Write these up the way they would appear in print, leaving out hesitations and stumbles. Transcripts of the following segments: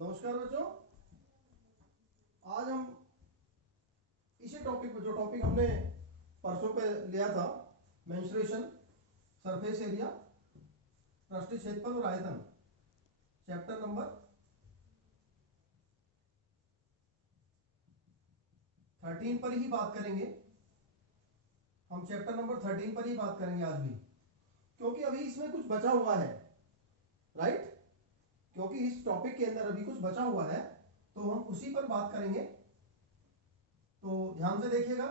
नमस्कार बच्चों। आज हम इसी टॉपिक पर, जो टॉपिक हमने परसों पे लिया था, मेंस्ट्रुएशन, सरफेस एरिया, पृष्ठीय क्षेत्रफल और आयतन, चैप्टर नंबर 13 पर ही बात करेंगे। हम चैप्टर नंबर 13 पर ही बात करेंगे आज भी, क्योंकि अभी इसमें कुछ बचा हुआ है, राइट? क्योंकि इस टॉपिक के अंदर अभी कुछ बचा हुआ है, तो हम उसी पर बात करेंगे। तो ध्यान से देखिएगा,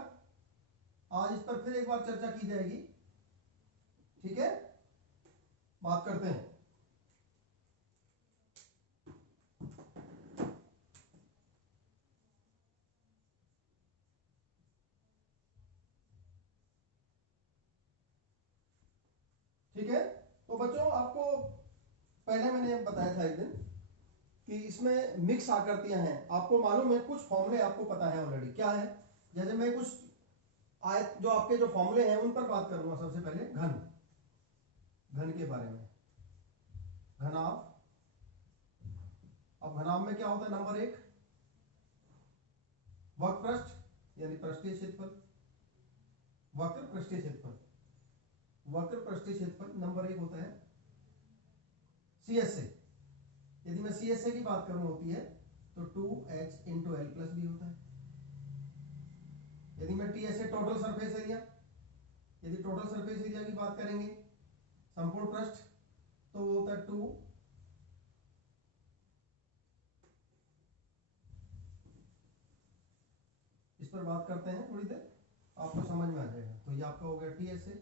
आज इस पर फिर एक बार चर्चा की जाएगी। ठीक है, बात करते हैं। ठीक है, तो बच्चों आपको पहले मैंने बताया था एक दिन कि इसमें मिक्स आकृतियां हैं। आपको मालूम है, कुछ फॉर्मूले आपको पता है ऑलरेडी। क्या है? जैसे मैं कुछ आयत, जो आपके जो फॉर्मूले हैं उन पर बात करूंगा। सबसे पहले घन के बारे में। घनाभ। अब घनाभ में क्या होता है? नंबर 1 वक्र पृष्ठ यानी पृष्ठीय क्षेत्रफल। वक्र पृष्ठीय क्षेत्रफल, वक्र पृष्ठीय क्षेत्रफल नंबर 1 होता है। CSA, यदि मैं CSA की बात करूं होती है तो 2h into L plus B होता है। यदि मैं TSA टोटल सरफेस एरिया, यदि टोटल सरफेस एरिया की बात करेंगे, संपूर्ण पृष्ठ, तो वो होता है 2 इस पर बात करते हैं थोड़ी देर, आपको समझ में आ जाएगा। तो ये आपका हो गया TSA,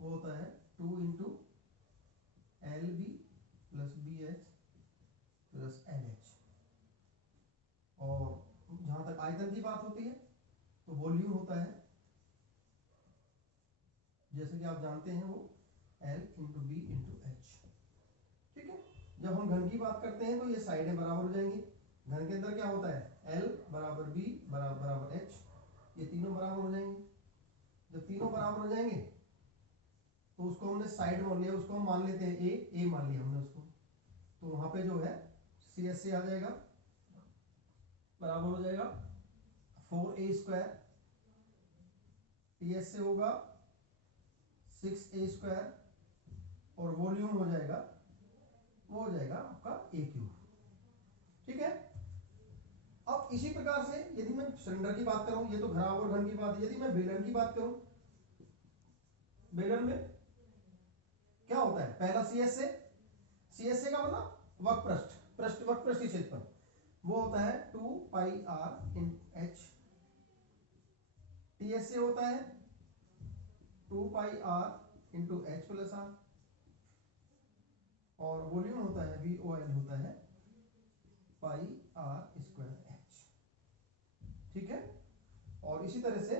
वो होता है 2 into LB plus BH plus LH। और जहां तक आयतन की बात होती है तो वॉल्यूम होता है, जैसे कि आप जानते हैं, वो L into B into H. ठीक है, जब हम घन की बात करते हैं तो ये साइडें बराबर हो जाएंगी। घन के अंदर क्या होता है? L बराबर B बराबर H, ये तीनों बराबर हो जाएंगे। जब तीनों बराबर हो जाएंगे तो उसको हमने साइड मान लिया, उसको हम मान लेते हैं A मान लिया हमने उसको। तो वहां पे जो है CSA आ जाएगा, बराबर हो जाएगा 4a स्क्वायर, TSA होगा 6a स्क्वायर, और वॉल्यूम हो जाएगा, वो हो जाएगा आपका a क्यूब। ठीक है, अब इसी प्रकार से यदि मैं सिलेंडर की बात करूं, ये तो घनाभ और घन की बात है। यदि मैं बेलन की बात करूं, बेलन में क्या होता है? पहला CSA का मतलब वक्र पृष्ठ, वक्र पृष्ठीय क्षेत्रफल, वो होता है 2 पाई r इन h। TSA होता है 2 pi r into H plus R, और वॉल्यूम होता है VOL होता है पाई r स्क्वायर h। ठीक है, और इसी तरह से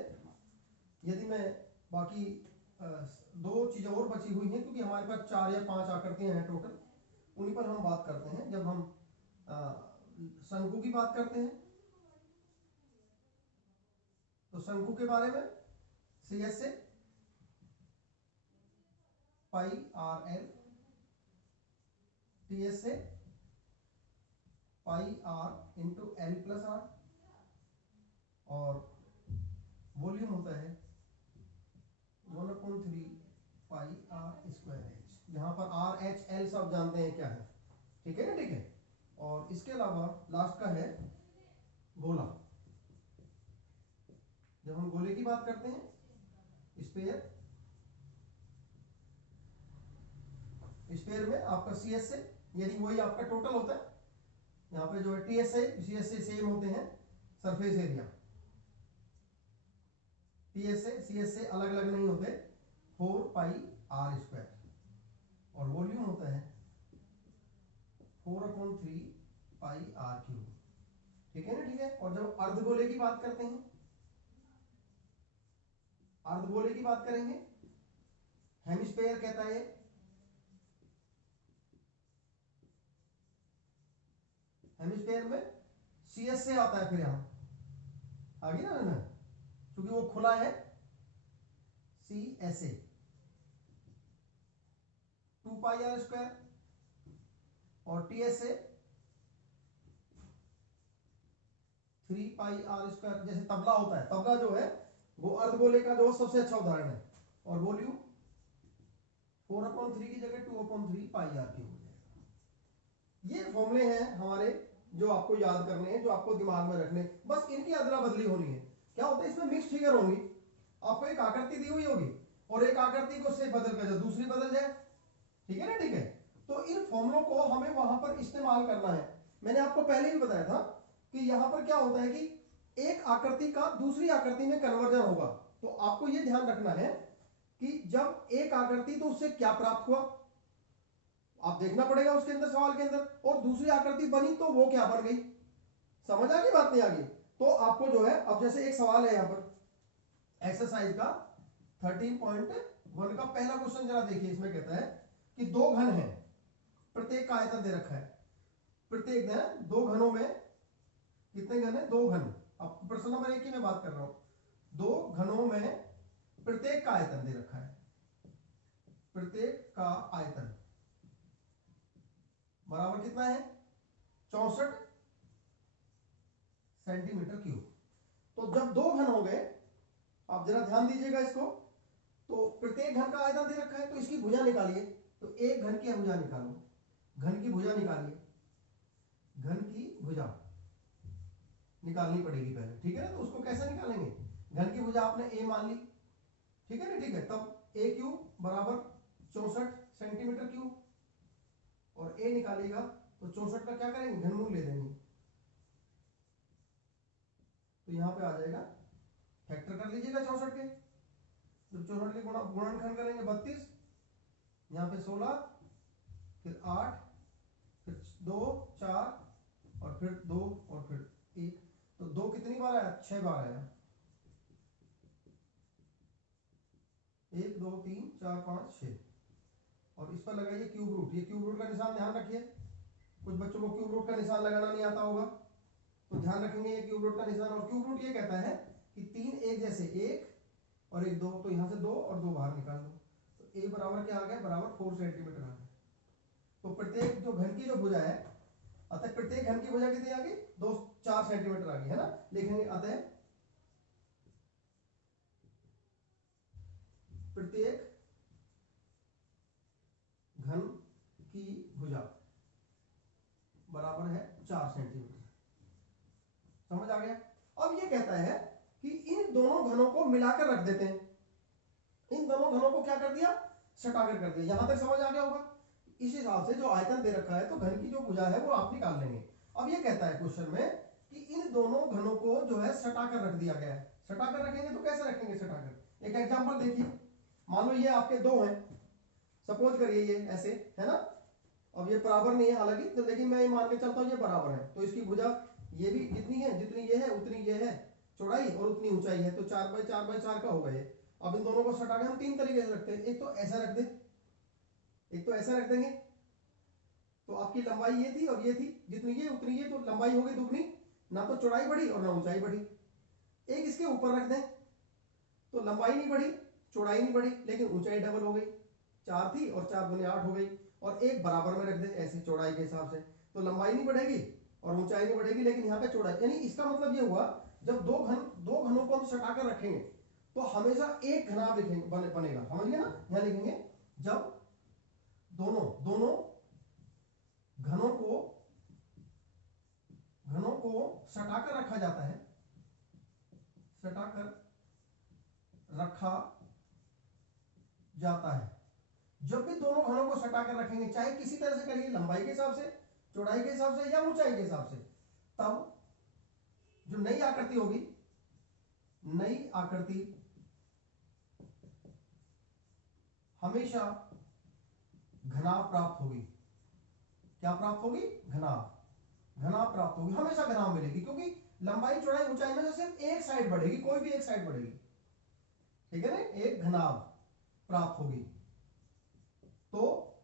यदि मैं बाकी दो चीजें और बची हुई हैं, क्योंकि हमारे पास 4 या 5 आकृतियां हैं टोटल, उन्हीं पर हम बात करते हैं। जब हम शंकु की बात करते हैं तो शंकु के बारे में CSA pi RL, TSA pi R into L plus R, और वॉल्यूम होता है 1/3 पाई R स्क्वायर एच, जहां पर RHL सब जानते हैं क्या है। ठीक है ना? ठीक है, और इसके अलावा लास्ट का है गोला। जब हम गोले की बात करते हैं, स्फीयर, स्फीयर में आपका CSA, यानी वही आपका टोटल होता है। यहाँ पे जो है TSA CSA सेम होते हैं। सरफेस एरिया, TSA CSA अलग अलग नहीं होते, 4 पाई R स्क्वायर, और वॉल्यूम होता है 4/3 पाई R क्यूब। ठीक है ना? ठीक है, और जब अर्धगोले की बात करते हैं, अर्धगोले की बात करेंगे, हेमिस्फीयर कहता है, हेमिस्फीयर में CSA आता है। फिर यहां आगे ना, क्योंकि वो खुला है, CSA 2 पाई R स्क्वायर और टीएस से 3 पाई आर स्क्वायर। जैसे तबला होता है, तबला जो है वो अर्धगोले का जो सबसे अच्छा उदाहरण है। और वॉल्यूम 4/3 की जगह 2/3 पाई आर क्यूब हो जाएगा। ये फॉर्मूले हैं हमारे जो आपको याद करने हैं, जो आपको दिमाग में रखने, बस इनकी अदला बदली होनी है। क्या होता है इसमें मिक्स फिगर होंगी, आपको एक आकृति दी हुई होगी और एक आकृति को से बदल कर दूसरी बदल जाए, ठीक है ना, ठीक है। तो इन फॉर्मूलों को हमें वहां पर इस्तेमाल करना है। मैंने आपको पहले भी बताया था कि यहां पर क्या होता है कि एक आकृति का दूसरी आकृति में कन्वर्जन होगा। तो आपको यह ध्यान रखना है कि जब एक आकृति तो उससे क्या प्राप्त हुआ, आप देखना पड़ेगा उसके अंदर, सवाल के अंदर, और दूसरी आकृति बनी तो वो क्या बन गई। समझ आ गई बात, नहीं आ गई? तो आपको जो है, अब जैसे एक सवाल है यहां पर एक्सरसाइज का 13.1 का पहला क्वेश्चन, जरा देखिए। इसमें कहता है कि दो घन हैं, प्रत्येक का आयतन दे रखा है। प्रत्येक है दो घनों में कितने घन है, दो घन। अब प्रश्न नंबर 1 की मैं बात कर रहा हूं। दो घनों में प्रत्येक का आयतन दे रखा है। प्रत्येक का आयतन बराबर कितना है, 64 सेंटीमीटर क्यूब। तो जब दो घन हो गए, आप जरा ध्यान दीजिएगा इसको, तो प्रत्येक घन का आयतन दे रखा है, तो इसकी भुजा निकालिए। तो एक घन की भुजा निकालो, घन की भुजा निकालिए, घन की भुजा निकालनी पड़ेगी पहले, ठीक है ना। तो उसको कैसे निकालेंगे, घन की भुजा आपने ए मान ली, ठीक है ना, ठीक है। तब ए क्यूब बराबर 64 सेंटीमीटर क्यूब, और ए निकालिएगा तो 64 का क्या करेंगे, घनमूल ले देंगे। तो यहां पे आ जाएगा, फैक्टर कर लीजिएगा 64 के। जब 64 के गुणनखंड करेंगे 32, यहाँ पे 16, फिर 8, फिर 2 4 और फिर 2 और फिर 1। तो 2 कितनी बार आया, 6 बार आया। 1 2 3 4 5 6। और इस पर लगाइए क्यूब रूट। ये क्यूब रूट का निशान ध्यान रखिए, कुछ बच्चों को क्यूब रूट का निशान लगाना नहीं आता होगा, तो ध्यान रखेंगे ये क्यूब रूट का निशान। और क्यूब रूट ये कहता है कि 3 एक जैसे 1 और 1 2, तो यहां से 2 और 2 बाहर निकाल दो। तो ए बराबर क्या आ गया, बराबर 4 सेंटीमीटर आ गया। तो प्रत्येक जो घन की जो भुजा है, अतः प्रत्येक घन की भुजा कितनी आ गई, 4 सेंटीमीटर आ गई, है ना। लिखेंगे अतः प्रत्येक घन की भुजा बराबर है 4 सेंटीमीटर। समझ आ गया। अब ये कहता है कि इन दोनों घनों को मिलाकर रख देते हैं। इन दोनों घनों को क्या कर दिया, सटाकर कर दिया। यहां तक समझ आ गया होगा। इस हिसाब से जो आयतन दे रखा है, तो घन की जो भुजा है वो आप निकाल लेंगे। अब ये कहता है क्वेश्चन में कि इन दोनों घनों को जो है सटाकर रख दिया गया है। सटाकर रखेंगे तो कैसे रखेंगे सटाकर, एक एग्जांपल देखिए। मान लो ये आपके दो हैं, सपोज करिए ये ऐसे, है ना। अब ये बराबर नहीं है हालांकि, तो लेकिन मैं ये मान के चलता हूं ये बराबर है। तो इसकी भुजा ये भी जितनी है, जितनी ये है उतनी ये है चौड़ाई, और उतनी ऊंचाई है। तो 4x4x4 का होगा ये। अब इन दोनों को सटा के हम 3 तरीके से रखते हैं। एक तो ऐसा रख दें, एक तो ऐसा रख देंगे। तो आपकी लंबाई ये थी और ये थी, जितनी ये उतनी ये, तो लंबाई हो गई दुगनी, ना तो चौड़ाई बढ़ी और ना ऊंचाई बढ़ी। एक इसके ऊपर रख दें, तो लंबाई नहीं बढ़ी, चौड़ाई नहीं बढ़ी, लेकिन ऊंचाई डबल हो गई। 4 थी और 4 दूनी 8 हो गई। और एक बराबर में रख दें ऐसे चौड़ाई के हिसाब से, तो लंबाई नहीं बढ़ेगी और ऊंचाई नहीं बढ़ेगी, लेकिन यहाँ पे चौड़ाई। यानी इसका मतलब ये हुआ, जब दो घनों को हम सटाकर रखेंगे तो हमेशा एक घनाभ बनेगा। समझ गए ना। यहां लिखेंगे जब दोनों घनों को सटाकर रखा जाता है, सटाकर रखा जाता है। जब भी दोनों घनों को सटाकर रखेंगे, चाहे किसी तरह से करिए, लंबाई के हिसाब से, चौड़ाई के हिसाब से या ऊंचाई के हिसाब से, तब जो नई आकृति होगी, नई आकृति हमेशा घनाभ प्राप्त होगी। क्या प्राप्त होगी, घनाभ प्राप्त होगी, हमेशा घनाभ मिलेगी। क्योंकि लंबाई चौड़ाई ऊंचाई में से सिर्फ एक साइड बढ़ेगी, कोई भी एक साइड बढ़ेगी, ठीक है ना। एक घनाभ प्राप्त होगी। तो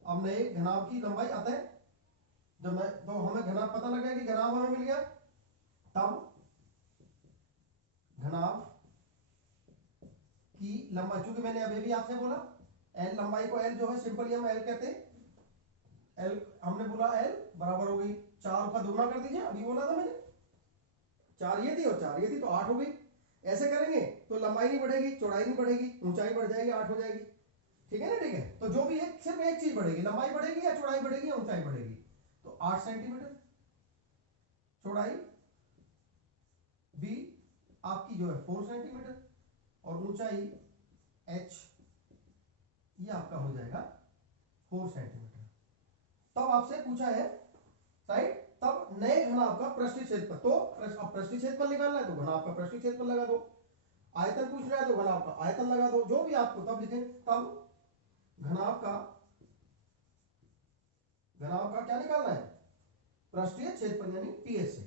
अब नए घनाभ की लंबाई आता है, जब तो हमें घनाभ पता लगा कि घनाभ हमें मिल गया, तब घनाभ की लंबाई, चूंकि मैंने अभी भी आपसे बोला एल, लंबाई को एल जो है सिंपल हम एल कहते हैं, एल हमने बोला एल बराबर हो गई 4 का दुगना कर दीजिए, अभी बोला था मैंने 4 ये थी और 4 ये थी तो 8 हो गई। ऐसे करेंगे तो लंबाई नहीं बढ़ेगी, चौड़ाई नहीं बढ़ेगी, ऊंचाई बढ़ जाएगी, 8 हो जाएगी। ठीक है ना, ठीक है। तो जो भी है सिर्फ एक चीज बढ़ेगी, लंबाई बढ़ेगी या चौड़ाई बढ़ेगी या ऊंचाई बढ़ेगी। तो 8 सेंटीमीटर चौड़ाई, बी आपकी जो है 4 सेंटीमीटर और ऊंचाई एच ये आपका हो जाएगा 4 सेंटीमीटर। तब आपसे पूछा है राइट, तब नए घनाभ का पृष्ठीय क्षेत्रफल, तो अब पृष्ठीय क्षेत्रफल निकालना है तो घनाभ का पृष्ठीय क्षेत्रफल लगा दो, आयतन पूछ रहा है तो घनाभ का आयतन लगा दो, जो भी आपको तब लिखें। तब घनाभ का क्या निकालना है, पृष्ठीय क्षेत्रफल यानी पीएच से।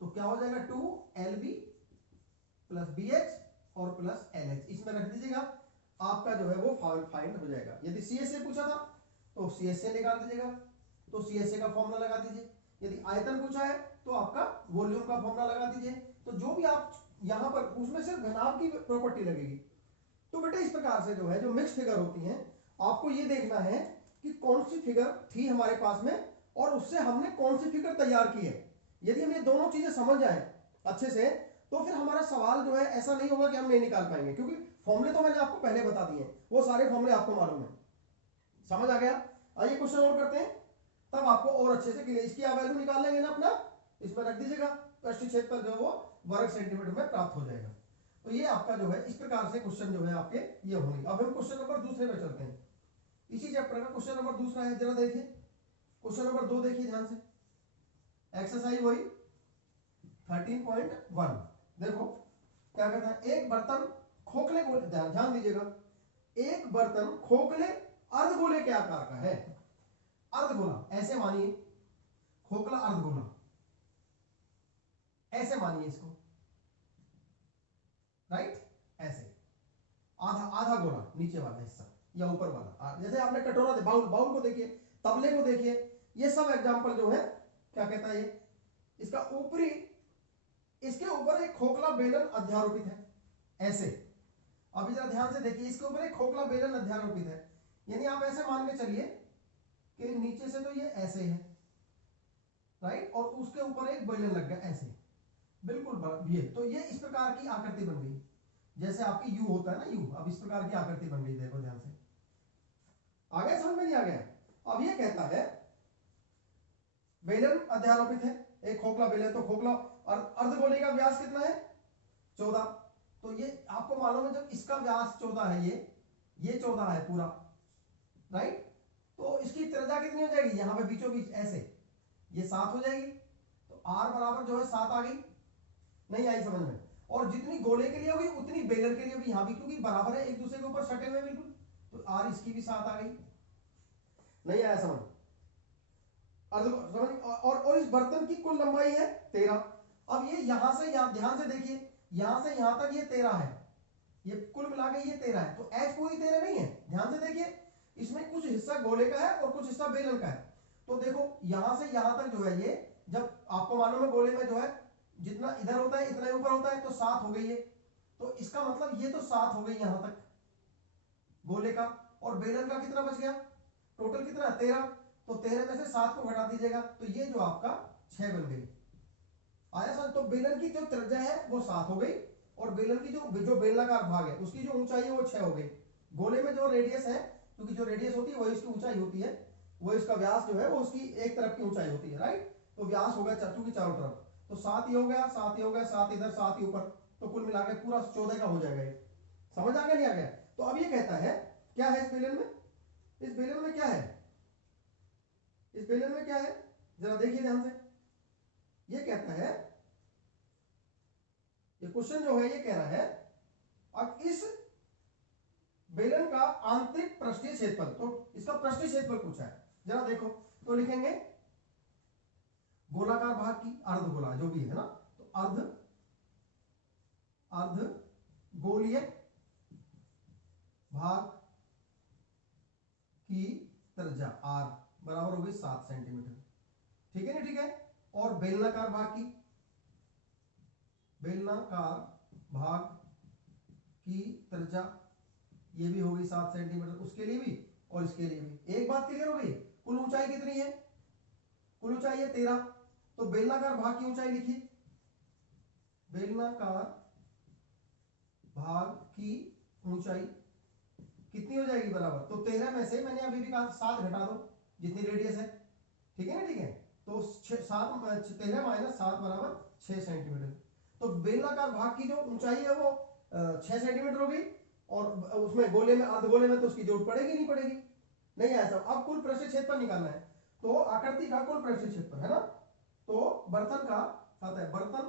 तो क्या हो जाएगा 2LB प्लस BH और प्लस LH, इसमें रख दीजिएगा, आपका जो है वो फाइंड हो जाएगा। यदि CS से पूछा था तो CS से निकाल दीजिएगा, तो CS का फॉर्मूला लगा दीजिए। यदि आयतन पूछा है तो आपका वॉल्यूम का फॉर्मूला लगा दीजिए। तो जो भी आप यहां पर उसमें सिर्फ घनाभ की प्रॉपर्टी लगेगी। तो बेटा इस प्रकार से जो है जो मिक्स फिगर होती हैं, आपको ये देखना है कि कौन सी फिगर थी हमारे पास में और उससे हमने कौन सी फिगर तैयार की है। यदि हम ये दोनों चीजें समझ जाए अच्छे से तो फिर हमारा सवाल जो है ऐसा नहीं होगा कि हम नहीं निकाल पाएंगे, क्योंकि फॉर्मूले तो मैंने आपको पहले बता दिए, वो सारे फॉर्मूले आपको मालूम है। समझ आ गया? आइए क्वेश्चन और करते हैं, तब आपको और अच्छे से क्लियर। इसकी आप वैल्यू निकाल लेंगे ना अपना, इसमें रख दीजिएगा, पृष्ठीय क्षेत्रफल जो है वो वर्ग सेंटीमीटर में प्राप्त हो जाएगा। तो ये आपका जो है इस प्रकार से क्वेश्चन जो है आपके ये होंगे। अब हम क्वेश्चन नंबर दूसरे पे चलते हैं। इसी चैप्टर का क्वेश्चन नंबर दूसरा है, जरा देखिए क्वेश्चन नंबर 2 देखिए ध्यान से। एक्सरसाइज वही 13.1। देखो क्या कहता है, एक बर्तन खोखले गोले, ध्यान दीजिएगा, एक बर्तन खोखले अर्धगोले के आकार का है। अर्धगोला ऐसे मानिए, खोखला अर्धगोला ऐसे मानिए इसको, राइट, ऐसे आधा आधा गोला नीचे वाला हिस्सा या ऊपर वाला, जैसे आपने कटोरा दे, बाउल बाउल को देखिए, तबले को देखिए, ये सब एग्जांपल जो है क्या कहता है ये, इसका ऊपरी, इसके ऊपर एक खोखला बेलन अध्यारोपित है ऐसे। अभी जरा ध्यान से देखिए, इसके ऊपर एक खोखला बेलन अध्यारोपित है, यानी आप ऐसे मान के चलिए कि नीचे से तो ये ऐसे है, राइट, और उसके ऊपर एक बेलन लग गया ऐसे, बिल्कुल ये। तो ये इस प्रकार की आकृति बन गई, जैसे आपकी यू होता है ना, यू। अब इस प्रकार की आकृति बन गई, देखो ध्यान से, आ गया समझ में? नहीं आ गया? अब ये कहता है बेलन अध्यारोपित है, एक खोखला बेलन, तो खोखला अर्धगोले का व्यास कितना है 14। तो ये आपको मालूम है, जब इसका व्यास 14 है, ये 14 है पूरा, राइट, तो इसकी त्रिज्या कितनी हो जाएगी, यहां पे बीचों बीच ऐसे, ये 7 हो जाएगी। तो R बराबर जो है 7 आ गई, नहीं आई समझ में? और जितनी गोले के लिए होगी उतनी बेलन के लिए भी, यहां भी क्योंकि बराबर है, एक दूसरे के ऊपर सटे हुए बिल्कुल, तो R इसकी भी 7 आ गई। नहीं आया समझ? समझ? और इस बर्तन की कुल लंबाई है 13। अब ये यहां से यहां, ध्यान से देखिए, यहां से यहां तक ये 13 है, ये कुल मिला के ये 13 है, तो H पूरी 13 नहीं है। ध्यान से देखिए, इसमें कुछ हिस्सा गोले का है और कुछ हिस्सा बेलन का है। तो देखो यहां से यहां तक जो है ये, जब आपको मालूम है गोले में जो है जितना इधर होता है इतना ऊपर होता है, तो 7 हो गई है। तो इसका मतलब ये तो 7 हो गई यहां तक गोले का, और बेलन का कितना बच गया, टोटल कितना 13। तो 13 में से 7 को घटा दीजिएगा, तो ये जो आपका 6 बन गई। आया समझ? तो बेलन की जो त्रिज्या है वो 7 हो गई, और बेलन की जो बेलनाकार भाग है उसकी जो ऊंचाई है वो 6 हो गई। गोले में जो रेडियस है, क्योंकि जो रेडियस होती है वही इसकी ऊंचाई होती है, वो इसका व्यास जो है वो उसकी एक तरफ की ऊंचाई होती है, राइट। तो व्यास हो गया चक्कू चारों तरफ, तो 7 ही हो गया, 7 ही हो गया, 7 इधर 7 ही ऊपर, तो कुल मिला के पूरा 14 का हो जाएगा ये। समझ आ गया नहीं आ गया? तो अब ये कहता है क्या है इस बेलन में, इस बेलन में क्या है, इस बेलन में क्या है, जरा देखिए ध्यान से। ये कहता है, ये क्वेश्चन जो है ये कह रहा है, अब इस बेलन का आंतरिक पृष्ठीय क्षेत्रफल, तो इसका पृष्ठीय क्षेत्रफल पूछा है, जरा देखो। तो लिखेंगे गोलाकार भाग की, अर्धगोला जो भी है ना, तो अर्धगोलीय भाग की त्रिज्या R बराबर होगी 7 सेंटीमीटर, ठीक है ना, ठीक है। और बेलनाकार भाग की, बेलनाकार भाग की त्रिज्या ये भी होगी 7 सेंटीमीटर, उसके लिए भी और इसके लिए भी। एक बात क्लियर हो गई, कुल ऊंचाई कितनी है, कुल ऊंचाई है 13। तो बेलनाकार भाग की ऊंचाई लिखिए, बेलनाकार भाग की ऊंचाई कितनी हो जाएगी बराबर, तो 13 में से मैंने अभी भी कहा 7 घटा दो जितनी रेडियस है, ठीक है ना, ठीक है। तो 13 माइनस 7 बराबर 6 सेंटीमीटर। तो बेलनाकार भाग की जो ऊंचाई है वो 6 सेंटीमीटर हो गई, और उसमें गोले में अर्धगोले में तो उसकी जोड़ पड़ेगी नहीं पड़ेगी, नहीं ऐसा। अब कुल पृष्ठीय क्षेत्रफल निकालना है, तो आकृति का कुल पृष्ठीय क्षेत्रफल है ना, तो बर्तन का आता है, बर्तन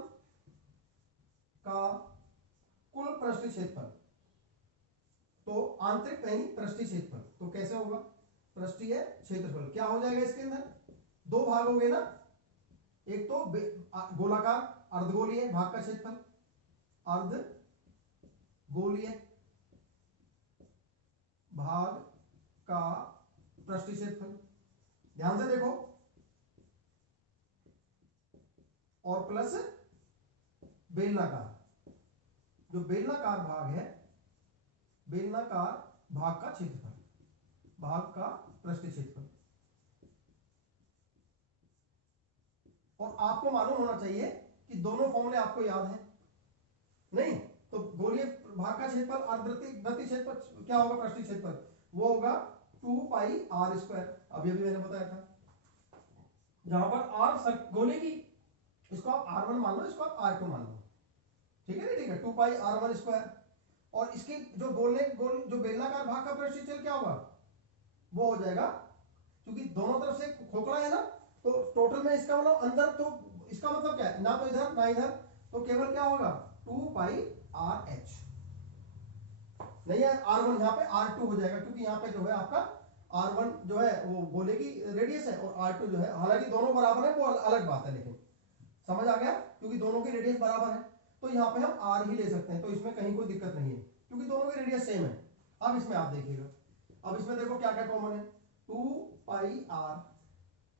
का कुल पृष्ठीय क्षेत्रफल, तो आंतरिक यानी पृष्ठीय क्षेत्रफल, तो कैसे होगा, पृष्ठीय क्षेत्रफल क्या हो जाएगा, इसके अंदर दो भाग हो गए ना, एक तो गोलाकार अर्धगोलीय भाग का क्षेत्रफल, अर्धगोलीय भाग का पृष्ठीय क्षेत्रफल, ध्यान से देखो, और प्लस बेलनाकार, जो बेलनाकार भाग है, बेलनाकार भाग का क्षेत्रफल, भाग का पृष्ठीय क्षेत्रफल। और आपको मालूम होना चाहिए कि दोनों फॉर्मूले आपको याद हैं, नहीं तो गोलीय भाग का क्षेत्रफल अर्धवृत्तीय क्षेत्रफल क्या होगा, पृष्ठीय क्षेत्रफल, वो होगा 2 पाई r स्क्वायर, अभी मैंने बताया था, जहां पर r गोले की, इसको आप r1 मान लो, इसको आप r2 मान लो, ठीक है ना, ठीक है, 2 पाई r1 स्क्वायर। और इसकी जो जो बेलनाकार भाग का पृष्ठीय क्षेत्रफल क्या होगा, वो हो जाएगा, क्योंकि दोनों तरफ से खोखला है ना, तो टोटल में इसका मतलब अंदर, तो इसका मतलब क्या है, ना तो इधर ना इधर, तो केवल क्या होगा 2 पाई आर एच, नहीं है r1 यहाँ पे r2 हो जाएगा, क्योंकि यहाँ पे जो है आपका r1 जो है वो गोले की रेडियस है, और r2 जो है, हालांकि दोनों बराबर है वो अलग बात है, लेकिन समझ आ गया, क्योंकि दोनों की रेडियस बराबर है, तो यहाँ पे हम r ही ले सकते हैं, तो इसमें कहीं कोई दिक्कत नहीं है, क्योंकि दोनों की रेडियस सेम है। अब इसमें आप देखिएगा, अब इसमें देखो क्या क्या कॉमन है, 2 पाई r,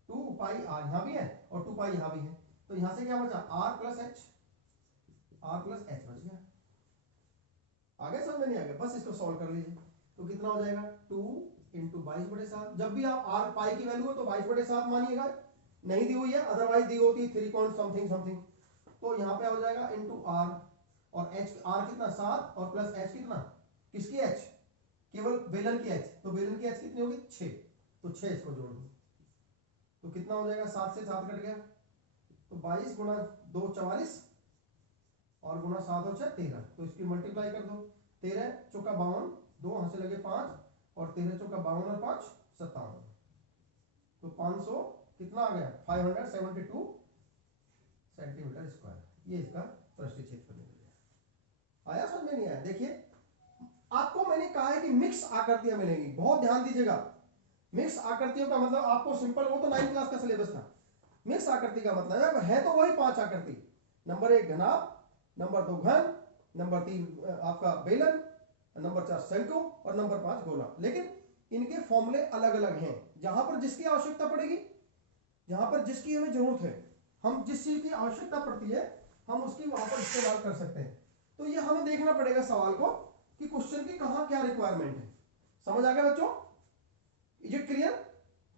2 पाई r यहाँ भी है और 2 पाई यहाँ भी है, तो यहाँ से क्या बचा r प्लस एच बच गया, आगे समझ में नहीं आ गया, बस इसको सॉल्व कर लीजिए, तो कितना हो जाएगा 2 इंटू 22/7, जब भी आप r पाई की वैल्यू है तो 22/7 मानिएगा, नहीं दी हुई है, अदरवाइज दी होती 3 पॉइंट समथिंग समथिंग, तो यहाँ पे हो जाएगा इंटू r, और h r कितना 7 और प्लस h कितना, किसकी h, केवल बेलन की h, तो बेलन की h कितनी होगी 6, तो 6 इसको जोड़ दो, तो कितना हो जाएगा 7 से 7 कट गया, तो 22 गुणा 2 44 और गुणा 7 और 6 13, तो इसकी मल्टीप्लाई कर दो, 13 चौका 52, 2 यहाँ से लगे 5, और 13 चौका 52 और 5 57, तो 500 कितना आ गया 572 सेंटीमीटर स्क्वायर, ये इसका पृष्ठीय क्षेत्रफल निकल गया। आया समझ में नहीं आया, देखिए आपको मैंने कहा है कि मिक्स आकृतियां मिलेंगी, बहुत ध्यान दीजिएगा, मिक्स आकृतियों का मतलब आपको सिंपल, वो तो 9th क्लास का सिलेबस था, मिक्स आकृति का मतलब है तो वही 5 आकृति, नंबर 1 घनाभ, नंबर 2 घन, नंबर 3 आपका बेलन, नंबर 4 शंकु, और नंबर 5 गोला, लेकिन इनके फॉर्मूले अलग अलग हैं, जहां पर जिसकी आवश्यकता पड़ेगी, जहां पर जिसकी हमें जरूरत है, हम जिस चीज की आवश्यकता पड़ती है हम उसकी वहां पर इस्तेमाल कर सकते हैं, तो ये हमें देखना पड़ेगा सवाल को कि क्वेश्चन की कहां क्या रिक्वायरमेंट है। समझ आ गया बच्चों, इज इट क्लियर?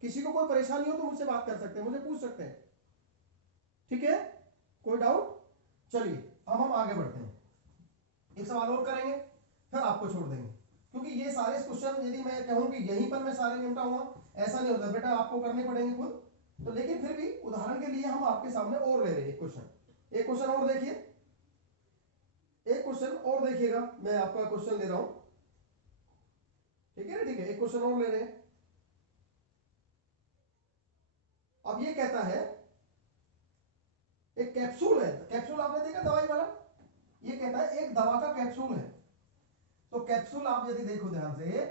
किसी को कोई परेशानी हो तो मुझसे बात कर सकते हैं, मुझे पूछ सकते हैं, ठीक है, कोई डाउट? चलिए अब हम आगे बढ़ते हैं, एक सवाल और करेंगे फिर आपको छोड़ देंगे, क्योंकि ये सारे क्वेश्चन यदि मैं कहूं कि यहीं पर मैं सारे निपटाऊंगा, ऐसा नहीं होता बेटा, आपको करने पड़ेंगे खुद, तो लेकिन फिर भी उदाहरण के लिए हम आपके सामने और ले रहे हैं एक क्वेश्चन और देखिए, एक क्वेश्चन और देखिएगा, मैं आपका क्वेश्चन ले रहा हूं, ठीक है ना, ठीक है, एक क्वेश्चन और ले रहे हैं। अब ये कहता है एक कैप्सूल है, कैप्सूल आपने देखा दवाई वाला, ये कहता है एक दवा का कैप्सूल है, तो कैप्सूल आप यदि देखो ध्यान से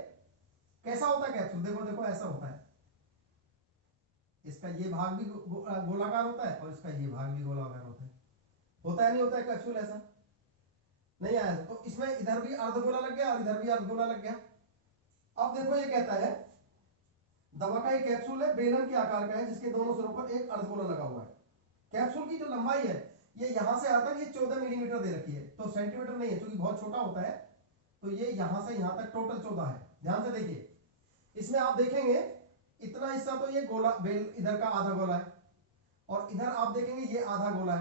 कैसा होता है कैप्सूल, देखो देखो ऐसा होता है, इसका ये भाग भी गोलाकार होता है और इसका ये भाग भी गोलाकार होता है नहीं होता है कैप्सूल ऐसा नहीं आया, तो इसमें इधर भी अर्धगोला लग गया और इधर भी अर्धगोला लग गया। अब देखो ये कहता है दवा का एक कैप्सूल है, बेलन के आकार का है, जिसके दोनों सिरों पर एक अर्धगोला लगा हुआ है, कैप्सूल की जो लंबाई है ये यहां से आता है, ये 14 मिलीमीटर दे रखी है, तो सेंटीमीटर नहीं है क्योंकि बहुत छोटा होता है, तो ये यहां से यहां तक टोटल 14 है। ध्यान से देखिए, इसमें आप देखेंगे इतना हिस्सा तो ये गोला बेल इधर का आधा गोला है, और इधर आप देखेंगे ये आधा गोला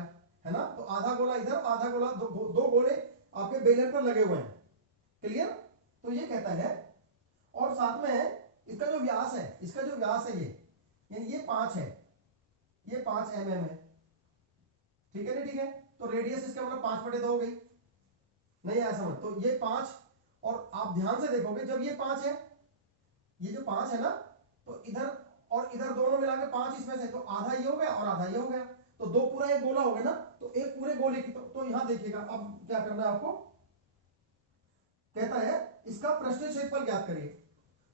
है ना, तो आधा गोला इधर, आधा गोला, दो गोले आपके बेलन पर लगे हुए हैं। क्लियर? तो ये कहता है, और साथ में इसका जो व्यास है, इसका जो व्यास है ये, यानी ये 5 है, ये 5 mm है। ठीक है नहीं? ठीक है, तो रेडियस इसका मतलब 5/2 हो गई। नहीं आया समझ? तो ये 5, और आप ध्यान से देखोगे जब ये 5 है, ये जो 5 है ना, तो इधर और इधर दोनों मिला के 5 इसमें से, तो आधा ये हो गया और आधा ये हो गया, तो 2 पूरा एक गोला हो गया ना। तो एक पूरे गोले की तो यहां देखिएगा, अब क्या करना है आपको, कहता है इसका पृष्ठीय क्षेत्रफल ज्ञात करिए।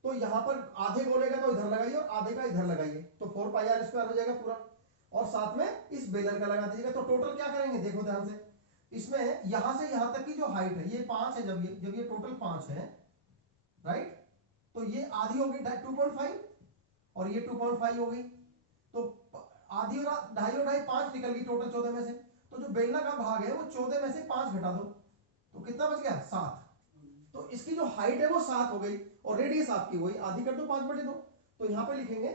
तो यहां पर आधे गोले का तो इधर लगाइए और आधे का इधर लगाइए, तो 4πr² हो जाएगा पूरा, और साथ में इस बेलन का लगा दीजिएगा। तो टोटल क्या करेंगे, देखो ध्यान से, इसमें यहां से यहां तक की जो हाइट है ये 5 है, जब ये टोटल 5 है, राइट, तो ये आधी होगी 2.5 और ये 2.5 हो गई, तो आधी और ढाई 5 निकल गई टोटल 14 में से। तो जो बेलना का भाग है वो 14 में से 5 घटा दो, तो कितना बच गया, 7। तो इसकी जो हाइट है वो 7 हो गई, और रेडियस आपकी वही आधी कर दो 5/2। तो यहां पे लिखेंगे,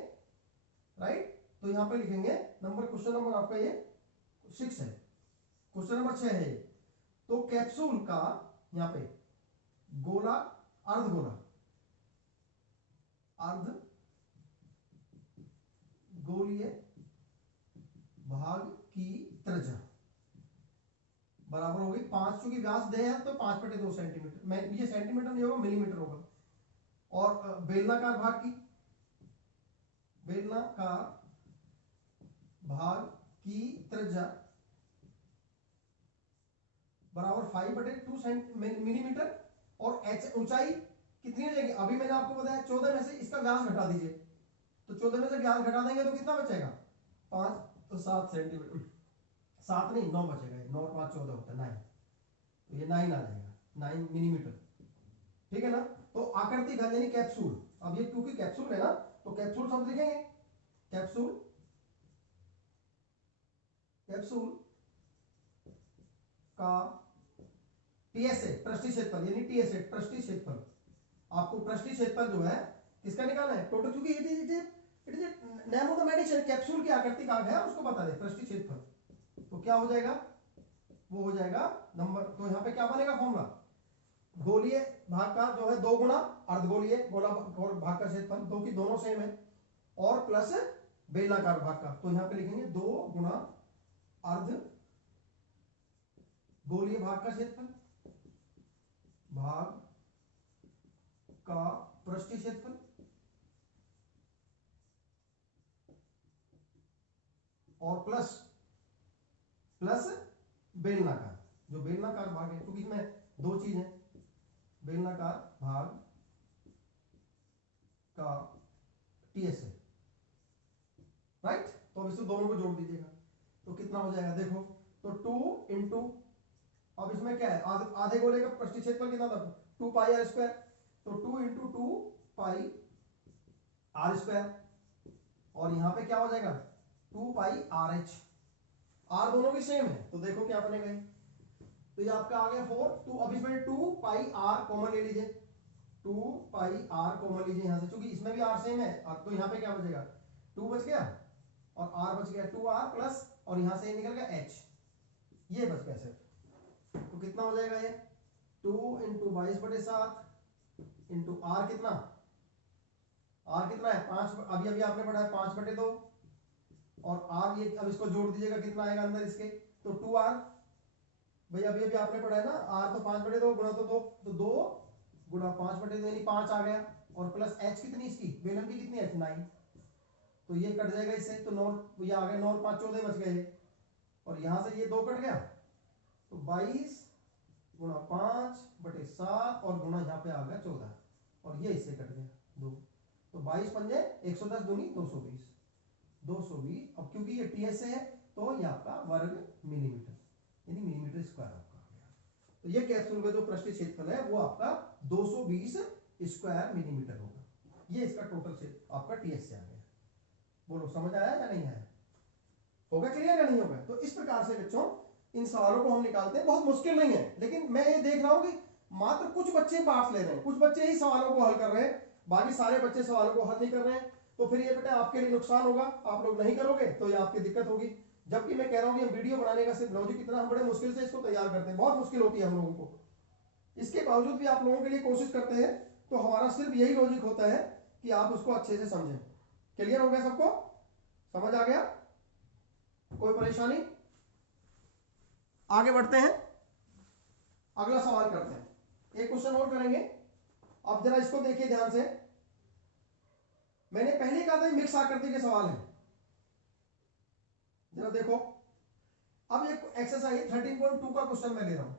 राइट, तो यहां पे लिखेंगे नंबर, क्वेश्चन नंबर आपका ये 6 है, क्वेश्चन नंबर 6 है ये। तो कैप्सूल का यहां पे गोला, अर्धगोला, अर्ध गोलीय भाग की त्रिज्या बराबर होगी 5, चूंकि व्यास दे है तो 5/2 सेंटीमीटर, मैं ये सेंटीमीटर नहीं होगा, मिलीमीटर होगा। और बेलनाकार भाग की, बेलनाकार भाग की त्रिज्या बराबर 5/2 मिलीमीटर, और h ऊंचाई कितनी हो जाएगी, अभी मैंने आपको बताया 14 में से इसका व्यास घटा दीजिए, तो 14 में से व्यास घटा देंगे तो कितना बचेगा, 5, तो 7 सेंटीमीटर, 7 नहीं 9 बचेगा, 9 और 5 14 होता है 9, तो ये 9 आ जाएगा, 9 मिलीमीटर। ठीक है ना? तो आकृति घन यानी कैप्सूल, अब ये क्योंकि कैप्सूल है ना, तो कैप्सूल शब्द लिखेंगे, कैप्सूल, कैप्सूल का टीएसए पृष्ठीय क्षेत्रफल, यानी टीएसए पृष्ठीय क्षेत्रफल, आपको पृष्ठीय क्षेत्रफल जो है किसका निकालना है, टोटल, क्योंकि it is name of the medicine, capsule की आकृति का है उसको बता दे पृष्ठीय क्षेत्रफल, तो क्या हो जाएगा, वो हो जाएगा नंबर, तो यहां पे क्या बनेगा फॉर्मूला, गोलीय भाग का जो है 2 गुना अर्धगोलीय गोला भाग का क्षेत्रफल, दो की दोनों सेम है, और प्लस बेलनाकार भाग का, तो यहां पे लिखेंगे 2 गुना अर्ध गोलीय भाग का क्षेत्रफल भाग का पृष्ठीय क्षेत्रफल, और प्लस बेलनाकार, जो बेलनाकार भाग है, क्योंकि इसमें 2 चीज है, बेलनाकार भाग का टीएसए, राइट, तो अब इससे दोनों को जोड़ दीजिएगा, तो कितना हो जाएगा देखो, तो 2 इंटू, अब इसमें क्या है, आधे गोले का पृष्ठीय क्षेत्रफल कितना था, 2πr², तो 2 इंटू 2πr², और यहां पे क्या हो जाएगा 2πrh, आर दोनों की सेम है, तो देखो क्या बनेगा, तो ये आपका आ गया 4, तो अब इसमें 2πr कॉमन ले लीजिए, 2πr कॉमन लीजिए यहां से, क्योंकि इसमें भी r सेम है, तो यहां पे क्या बचेगा, 2 बच गया और r बच गया, 2r प्लस, और यहां से निकल गया h, ये बच गया सिर्फ, तो कितना हो जाएगा ये 2 इंटू 22/7 इंटू r कितना, r कितना है 5, अभी अभी आपने पढ़ा है 5/2, और r ये अब इसको जोड़ दीजिएगा कितना आएगा अंदर इसके, तो 2r, भाई अभी अभी आपने पढ़ा है ना, r तो 5/2 गुणा तो 2, तो 2 गुणा 5/2 यानी 5 आ गया, और प्लस h कितनी इसकी, बेलन की कितनी h 9, तो ये कट जाएगा इससे, तो 9 ये आ गया, 9 और 5 14 बच गए, और यहां से ये 2 कट गया, तो 22 गुणा 5/7 और गुणा यहाँ पे आ गया 14, और ये इससे कट गया 2, तो 22 पंजे 110 दूनी 220, 220, अब क्योंकि ये टीएस है तो ये आपका वर्ग मिलीमीटर, यानी मिलीमीटर स्क्वायर आपका आ गया, तो ये कैप्सूल का जो पृष्ठीय क्षेत्रफल है वो आपका 220 स्क्वायर मिलीमीटर होगा, ये इसका टोटल क्षेत्र आपका टीएस से आ गया। बोलो समझ आया या नहीं आया, होगा क्लियर या नहीं होगा? तो इस प्रकार से बच्चों इन सवालों को हम निकालते हैं, बहुत मुश्किल नहीं है, लेकिन मैं ये देख रहा हूं कि मात्र कुछ बच्चे पार्ट ले रहे हैं, कुछ बच्चे ही सवालों को हल कर रहे हैं, बाकी सारे बच्चे सवालों को हल नहीं कर रहे हैं, तो फिर ये बेटा आपके लिए नुकसान होगा, आप लोग नहीं करोगे तो ये आपकी दिक्कत होगी। जबकि मैं कह रहा हूँ कि वीडियो बनाने का सिर्फ लॉजिक इतना, हम बड़े मुश्किल से इसको तैयार करते हैं, बहुत मुश्किल होती है हम लोगों को, इसके बावजूद भी आप लोगों के लिए कोशिश करते हैं। तो हमारा सिर्फ यही लॉजिक होता है कि आप उसको अच्छे से समझें। क्लियर हो गया सबको, समझ आ गया, कोई परेशानी? आगे बढ़ते हैं, अगला सवाल करते हैं, एक क्वेश्चन और करेंगे। अब जरा इसको देखिए ध्यान से, मैंने पहले कहा था मिक्स आकृति के सवाल है, जरा देखो। अब एक एक्सरसाइज 13.2 का क्वेश्चन मैं ले रहा हूं।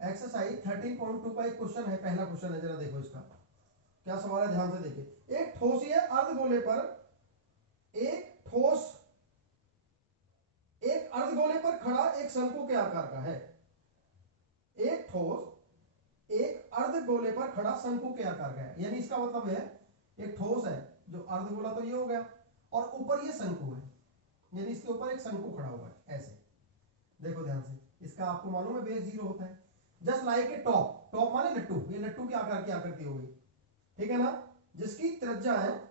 एक्सरसाइज 13.2 का एक क्वेश्चन है, पहला क्वेश्चन है, जरा देखो इसका क्या सवाल है, ध्यान से देखिए। एक ठोसीय अर्धगोले पर एक अर्धगोले पर खड़ा एक शंकु के आकार का है। एक ठोस एक अर्धगोले पर खड़ा शंकु के आकार का है, यानी इसका मतलब है एक ठोस है जो अर्धगोला तो ये हो गया, और ऊपर ये शंकु है, यानी इसके ऊपर एक शंकु खड़ा हुआ है ऐसे। देखो ध्यान से, इसका आपको मालूम है बेस 0 होता है। Just like a top, top माने लट्टू, ये लट्टू के आकार की आकृति हो गई, ठीक है ना, जिसकी त्रिज्या है,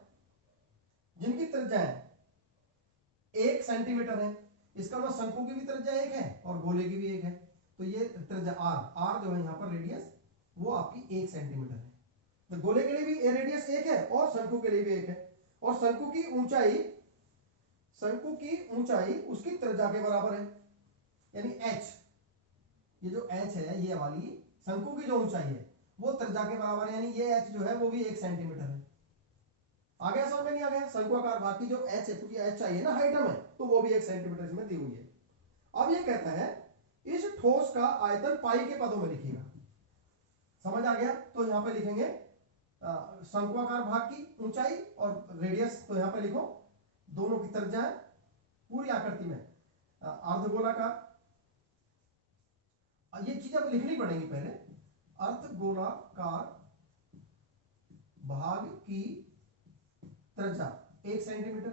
जिनकी त्रिज्या है 1 सेंटीमीटर है। इसका मतलब शंकु की भी त्रिज्या 1 है और गोले की भी 1 है, तो ये त्रिज्या आर जो है यहाँ पर रेडियस वो आपकी 1 सेंटीमीटर है। तो गोले के लिए भी रेडियस 1 है और शंकु के लिए भी 1 है, और शंकु की ऊंचाई उसकी त्रिज्या के बराबर है, यानी h, ये जो h है ये वाली शंकु की जो ऊंचाई है वो त्रिज्या के बराबर है, यानी ये h जो है वो भी 1 सेंटीमीटर है। आ गया समझ में? नहीं आ गया? शंकुआकार भाग की जो h है, क्योंकि h चाहिए ना हाइट में, तो वो भी 1 सेंटीमीटर इसमें दी हुई है। अब ये कहता है इस ठोस का आयतन पाई के पदों में लिखिएगा। समझ आ गया? तो यहां पे लिखेंगे शंकुआकार भाग की ऊंचाई और रेडियस, तो यहां पे लिखो दोनों की त्रिज्या है पूरी आकृति में अर्धगोलाकार, ये चीज अब लिखनी पड़ेगी पहले। अर्धगोलाकार भाग की त्रिज्या 1 सेंटीमीटर,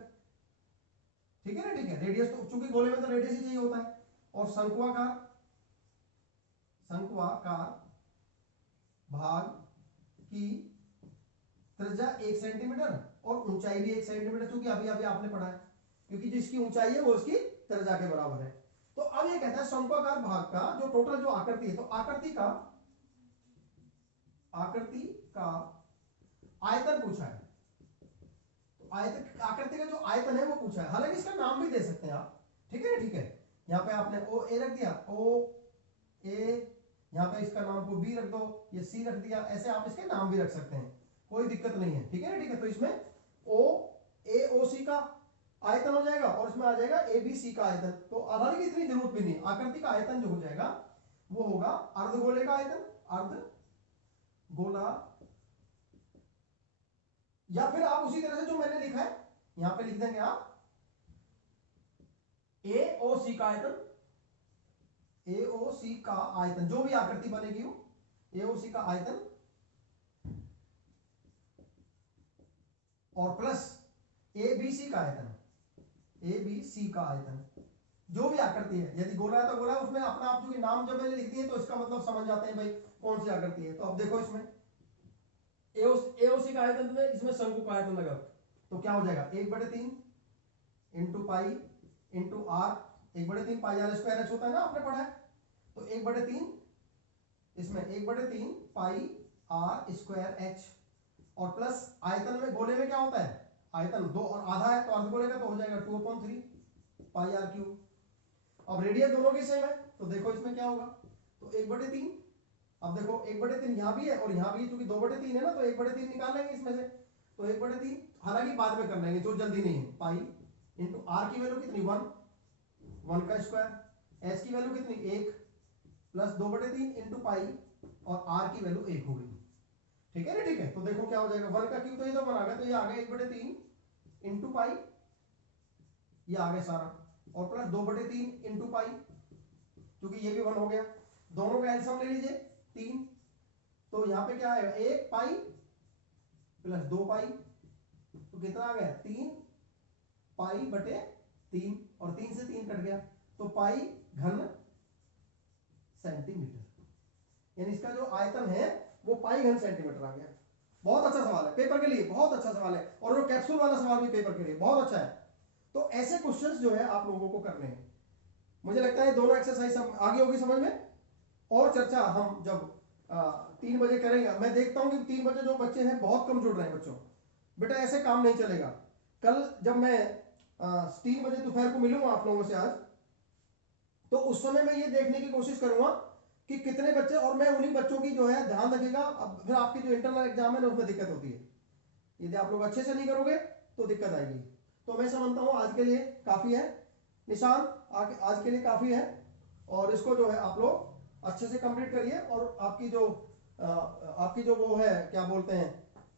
ठीक है ना, ठीक है। रेडियस तो चूंकि गोले में तो रेडियस ही चाहिए होता है, और शंकुआकार भाग की त्रिज्या 1 सेंटीमीटर और ऊंचाई भी 1 सेंटीमीटर, चूंकि अभी अभी आपने पढ़ा है, क्योंकि जिसकी ऊंचाई है वो उसकी त्रिज्या के बराबर है। तो अब ये कहता है शंकुआकार भाग का जो टोटल जो आकृति है, तो आकृति का आयतन पूछा है, तो आयतन आकृति का जो आयतन है वो पूछा है। हालांकि इसका नाम भी दे सकते हैं आप, ठीक है ना, ठीक है। यहाँ पे आपने ओ ए रख दिया, ओ ए, यहाँ पे इसका नाम को बी रख दो, ये सी रख दिया, ऐसे आप इसके नाम भी रख सकते हैं, कोई दिक्कत नहीं है, ठीक है ना, ठीक है। तो इसमें ओ ए ओ सी का आयतन हो जाएगा और इसमें आ जाएगा ए बी सी का आयतन। तो आधार की इतनी जरूरत भी नहीं, आकृति का आयतन जो हो जाएगा वो होगा अर्धगोले का आयतन, अर्धगोला, या फिर आप उसी तरह से जो मैंने लिखा है यहां पे लिख देंगे आप ए ओ सी का आयतन, ए ओ सी का आयतन, जो भी आकृति बनेगी वो ए ओ सी का आयतन और प्लस ए बी सी का आयतन, ए बी सी का आयतन, जो भी आकृति है। यदि गोला है तो गोला, उसमें अपना आप जो नाम जब मैंने लिख दिए तो इसका मतलब समझ जाते हैं भाई कौन सी आकृति है। तो अब देखो इसमें एओसी का आयतन में इसमें शंकु का आयतन लगा, तो क्या हो जाएगा 1/3 into pi into R, 1/3 pi R square H होता है ना, आपने पढ़ा है। तो 1/3 इसमें 1/3 पाई आर स्क्वायर एच, और प्लस आयतन में गोले में क्या होता है, आयतन 2 और आधा है, तो अर्धगोले का तो हो जाएगा 2/3 पाई आर क्यूब। अब रेडियस दोनों की सेम है, तो देखो इसमें क्या होगा, तो 1/3, अब देखो 1/3 यहां भी है और यहां भी है, क्योंकि 2/3 है ना, तो 1/3 निकाल लेंगे इसमें से, तो 1/3, हालांकि बाद में कर लेंगे, जो जल्दी नहीं है। पाई इंटू आर की वैल्यू कितनी 1 का स्क्वायर, एच की वैल्यू कितनी 1, प्लस 2/3 इंटू पाई और आर की वैल्यू 1 हो गई, ठीक है ना, ठीक है। तो देखो क्या हो जाएगा, 1 का क्यूब तो ये तो बना गया, तो ये आ गया 1/3 इंटू पाई, ये आ गया सारा, और प्लस 2/3 इंटू पाई, क्योंकि ये भी 1 हो गया, दोनों का एलसीएम ले लीजिए 3, तो यहां पे क्या आएगा 1 पाई प्लस 2 पाई, तो कितना आ गया 3 पाई बटे 3, और 3 से 3 कट गया, तो पाई घन सेंटीमीटर, यानी इसका जो आयतन है वो पाई घन सेंटीमीटर आ गया। बहुत अच्छा सवाल है पेपर के लिए, बहुत अच्छा सवाल है। और वो कैप्सूल वाला सवाल भी पेपर के लिए बहुत अच्छा है। तो ऐसे क्वेश्चंस जो है आप लोगों को करने हैं। मुझे लगता है दोनों एक्सरसाइज आगे होगी समझ में। और चर्चा हम जब 3 बजे करेंगे। मैं देखता हूं कि 3 बजे जो बच्चे हैं बहुत कम जुड़ रहे हैं बच्चों। बेटा ऐसे काम नहीं चलेगा। कल जब मैं 3 बजे दोपहर को मिलूंगा आप लोगों से आज, तो उस समय मैं ये देखने की कोशिश करूंगा कि कितने बच्चे, और मैं उन्हीं बच्चों की जो है ध्यान रखिएगा। अब फिर आपकी जो इंटरनल एग्जाम है ना उसमें दिक्कत होती है, यदि आप लोग अच्छे से नहीं करोगे तो दिक्कत आएगी। तो मैं समझता हूं आज के लिए काफी है निशान, आज के लिए काफी है। और इसको जो है आप लोग अच्छे से कंप्लीट करिए। और आपकी जो वो है क्या बोलते हैं,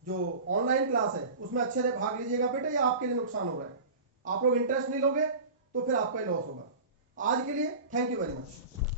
जो ऑनलाइन क्लास है उसमें अच्छे से भाग लीजिएगा बेटा। ये आपके लिए नुकसान हो रहा है, आप लोग इंटरेस्ट नहीं लोगे तो फिर आपका ही लॉस होगा। आज के लिए थैंक यू वेरी मच।